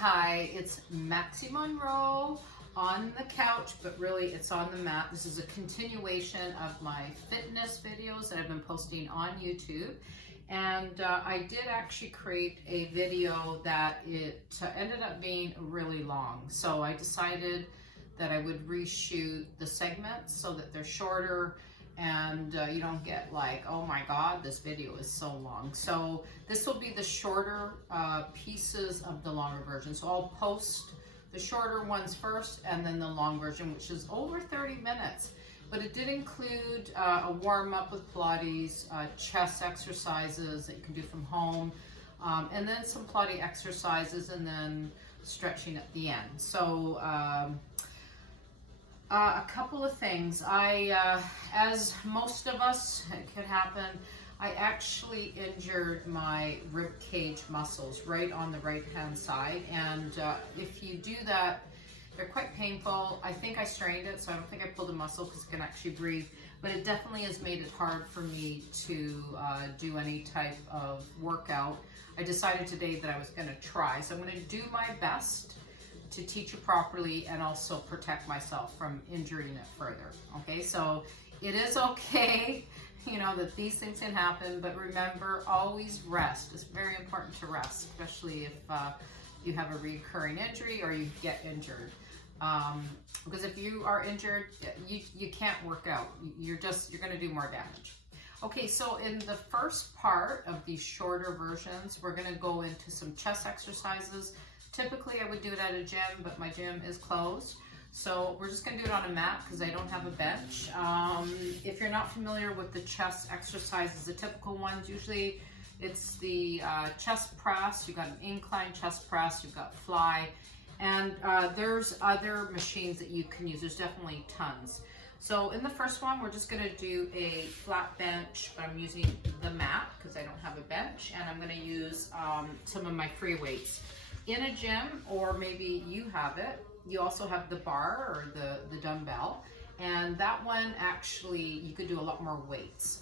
Hi, it's Maxie Monroe on the couch, but really it's on the mat. This is a continuation of my fitness videos that I've been posting on YouTube. And I did actually create a video that it ended up being really long. So I decided that I would reshoot the segments so that they're shorter and you don't get like, oh my God, this video is so long. So this will be the shorter pieces of the longer version. So I'll post the shorter ones first and then the long version, which is over 30 minutes. But it did include a warm-up with Pilates, chest exercises that you can do from home, and then some Pilates exercises, and then stretching at the end. So a couple of things. As most of us, it could happen, I actually injured my rib cage muscles right on the right-hand side. And if you do that, they're quite painful. I think I strained it, so I don't think I pulled a muscle because it can actually breathe. But it definitely has made it hard for me to do any type of workout. I decided today that I was going to try. So I'm going to do my best to teach it properly and also protect myself from injuring it further. Okay, so it is okay, you know, that these things can happen, but remember, always rest. It's very important to rest, especially if you have a recurring injury or you get injured. Because if you are injured, you can't work out. You're going to do more damage. Okay, so in the first part of these shorter versions, we're going to go into some chest exercises. Typically, I would do it at a gym, but my gym is closed. So we're just going to do it on a mat because I don't have a bench. If you're not familiar with the chest exercises, the typical ones, usually it's the chest press. You've got an incline chest press. You've got fly. And there's other machines that you can use. There's definitely tons. So in the first one, we're just going to do a flat bench, but I'm using the mat because I don't have a bench. And I'm going to use some of my free weights. In a gym, or maybe you have it, you also have the bar or the dumbbell. And that one, actually, you could do a lot more weights.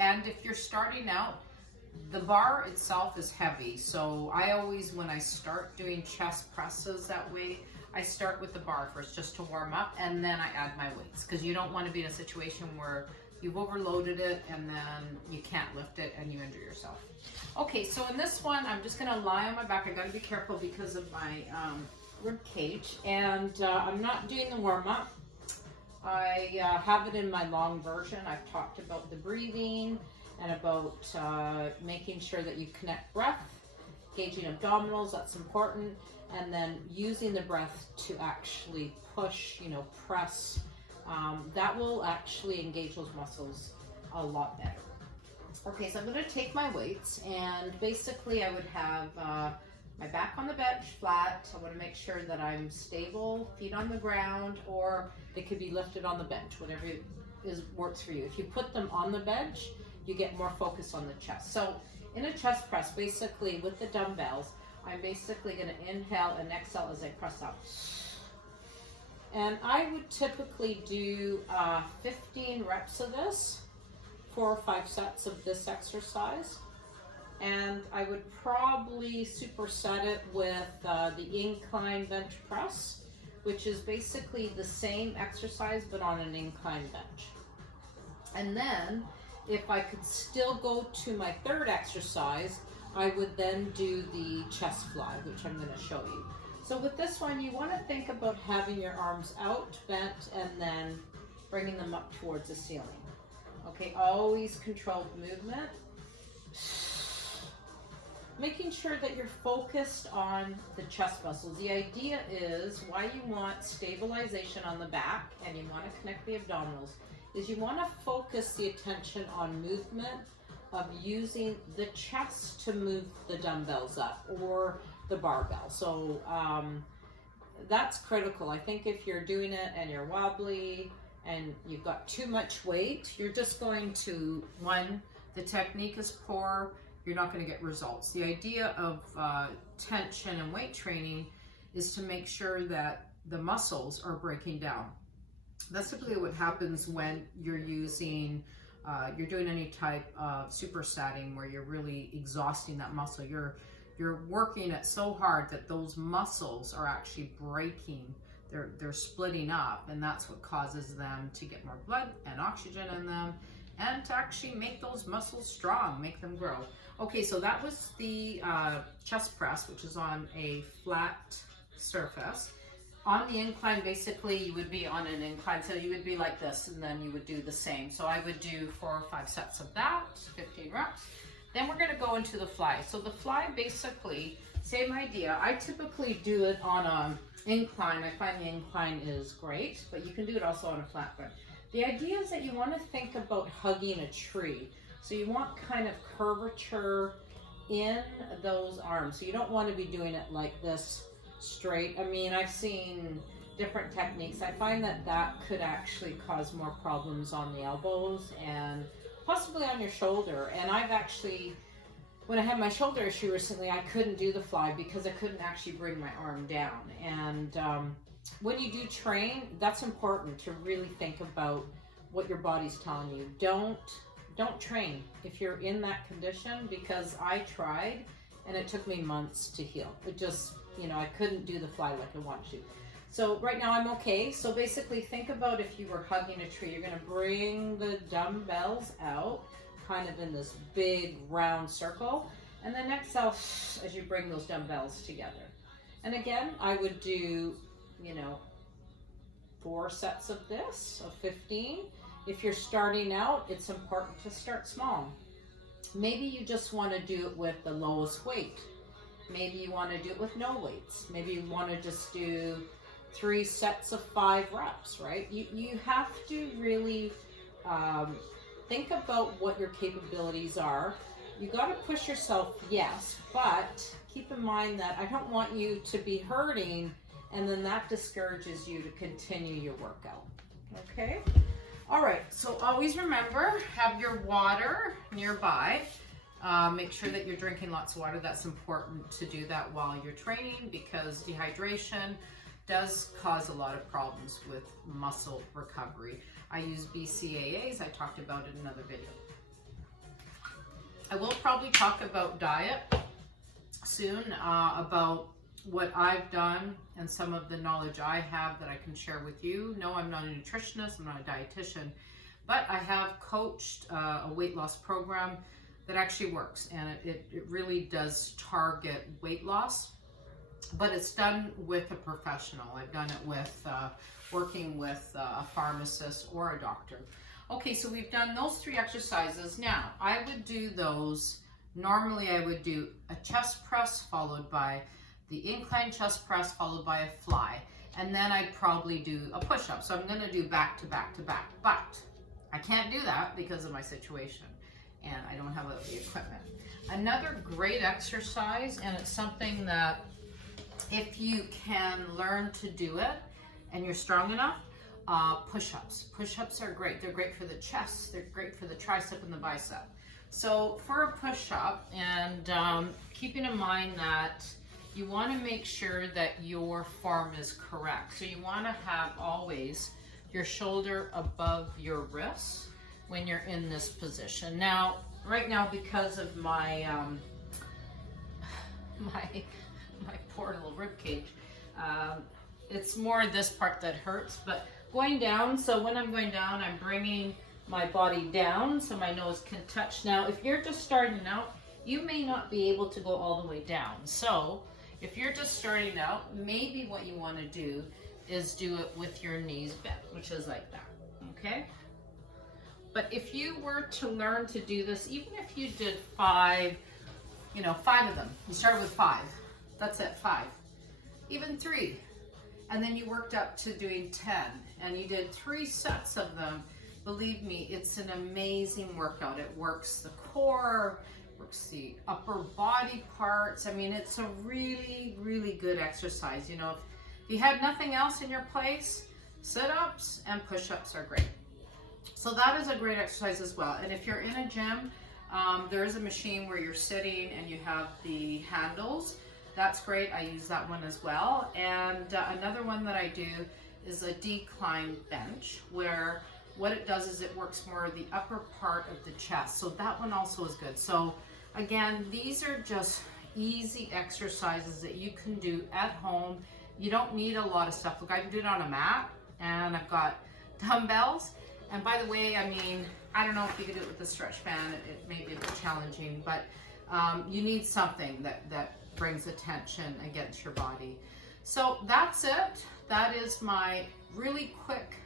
And if you're starting out, the bar itself is heavy. So I always, when I start doing chest presses that way, I start with the bar first just to warm up, and then I add my weights, because you don't want to be in a situation where you've overloaded it and then you can't lift it and you injure yourself. Okay, so in this one, I'm just gonna lie on my back. I gotta be careful because of my rib cage, and I'm not doing the warm up. I have it in my long version. I've talked about the breathing and about making sure that you connect breath, gauging abdominals, that's important, and then using the breath to actually push, you know, press. That will actually engage those muscles a lot better. Okay, so I'm going to take my weights, and basically I would have my back on the bench flat. I want to make sure that I'm stable, feet on the ground, or they could be lifted on the bench, whatever works for you. If you put them on the bench, you get more focus on the chest. So in a chest press, basically with the dumbbells, I'm basically going to inhale and exhale as I press up. And I would typically do 15 reps of this, 4 or 5 sets of this exercise. And I would probably superset it with the incline bench press, which is basically the same exercise but on an incline bench. And then if I could still go to my third exercise, I would then do the chest fly, which I'm going to show you. So with this one, you want to think about having your arms out, bent, and then bringing them up towards the ceiling. Okay, always controlled movement. Making sure that you're focused on the chest muscles. The idea is why you want stabilization on the back and you want to connect the abdominals is you want to focus the attention on movement of using the chest to move the dumbbells up or the barbell. So that's critical. I think if you're doing it and you're wobbly and you've got too much weight, you're just going to, one, the technique is poor, you're not going to get results. The idea of tension and weight training is to make sure that the muscles are breaking down. That's typically what happens when you're using you're doing any type of supersetting where you're really exhausting that muscle. You're you're working it so hard that those muscles are actually breaking. They're splitting up, and that's what causes them to get more blood and oxygen in them, and to actually make those muscles strong, make them grow. Okay, so that was the chest press, which is on a flat surface. On the incline, basically, you would be on an incline, so you would be like this, and then you would do the same. So I would do 4 or 5 sets of that, 15 reps. Then we're gonna go into the fly. So the fly, basically, same idea. I typically do it on an incline. I find the incline is great, but you can do it also on a flat ground. The idea is that you wanna think about hugging a tree. So you want kind of curvature in those arms. So you don't wanna be doing it like this straight. I mean, I've seen different techniques. I find that that could actually cause more problems on the elbows and possibly on your shoulder. And I've actually, when I had my shoulder issue recently, I couldn't do the fly because I couldn't actually bring my arm down. And when you do train, that's important to really think about what your body's telling you. Don't train if you're in that condition, because I tried and it took me months to heal. It just, you know, I couldn't do the fly like I want to. So right now I'm okay. So basically think about if you were hugging a tree, you're gonna bring the dumbbells out kind of in this big round circle, and then exhale as you bring those dumbbells together. And again, I would do, you know, 4 sets of this, of 15. If you're starting out, it's important to start small. Maybe you just want to do it with the lowest weight. Maybe you want to do it with no weights. Maybe you want to just do 3 sets of 5 reps, right? You have to really think about what your capabilities are. You got to push yourself, yes, but keep in mind that I don't want you to be hurting and then that discourages you to continue your workout, okay? All right, so always remember, have your water nearby. Make sure that you're drinking lots of water. That's important to do that while you're training, because dehydration does cause a lot of problems with muscle recovery. I use BCAAs. I talked about it in another video. I will probably talk about diet soon, about what I've done and some of the knowledge I have that I can share with you. No, I'm not a nutritionist, I'm not a dietitian, but I have coached a weight loss program that actually works, and it really does target weight loss, but it's done with a professional. I've done it with working with a pharmacist or a doctor. Okay, so we've done those 3 exercises. Now, I would do those, normally I would do a chest press followed by the incline chest press followed by a fly, and then I'd probably do a push-up. So I'm gonna do back to back to back, but I can't do that because of my situation and I don't have the equipment. Another great exercise, and it's something that if you can learn to do it and you're strong enough, push-ups. Push-ups are great. They're great for the chest, they're great for the tricep and the bicep. So for a push-up, and keeping in mind that you want to make sure that your form is correct. So you want to have always your shoulder above your wrist when you're in this position. Now, right now, because of my my poor little rib cage, it's more this part that hurts, but going down, so when I'm going down, I'm bringing my body down so my nose can touch. Now, if you're just starting out, you may not be able to go all the way down. So if you're just starting out, maybe what you want to do is do it with your knees bent, which is like that, okay? But if you were to learn to do this, even if you did 5, you know, 5 of them, you started with 5, that's it, 5, even 3, and then you worked up to doing 10, and you did 3 sets of them, believe me, it's an amazing workout. It works the core, works the upper body parts. I mean, it's a really, really good exercise. You know, if you had nothing else in your place, sit-ups and push-ups are great. So that is a great exercise as well. And if you're in a gym, there is a machine where you're sitting and you have the handles. That's great. I use that one as well. And another one that I do is a decline bench, where what it does is it works more the upper part of the chest. So that one also is good. So again, these are just easy exercises that you can do at home. You don't need a lot of stuff. Look, I can do it on a mat, and I've got dumbbells. And by the way, I mean, I don't know if you could do it with the stretch band. It may be a bit challenging, but you need something that brings attention against your body. So that's it. That is my really quick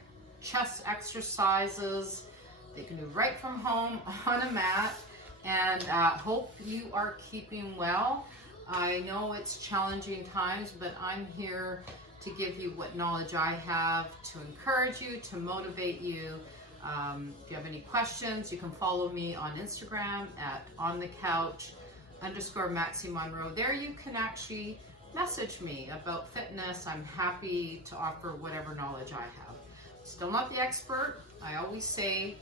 chest exercises that you can do right from home on a mat. And hope you are keeping well. I know it's challenging times, but I'm here to give you what knowledge I have, to encourage you, to motivate you. If you have any questions, you can follow me on Instagram at onthecouch_Maxie Monroe. There you can actually message me about fitness. I'm happy to offer whatever knowledge I have. Still not the expert. I always say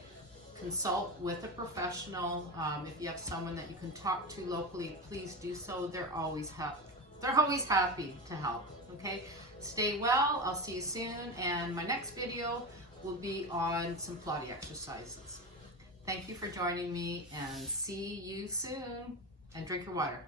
consult with a professional. If you have someone that you can talk to locally, please do so. They're always happy to help. Okay, stay well. I'll see you soon, and my next video will be on some Pilates exercises. Thank you for joining me, and see you soon. And drink your water.